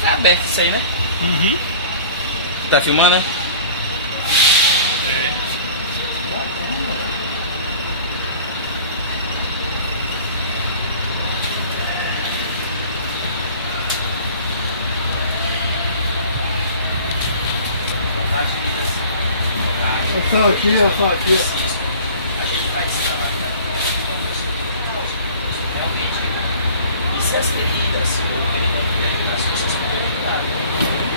Foi aberto isso aí, né? Uhum. Tá filmando, né? Só aqui, só aqui. A gente faz realmente. E se as feridas, o período das forças são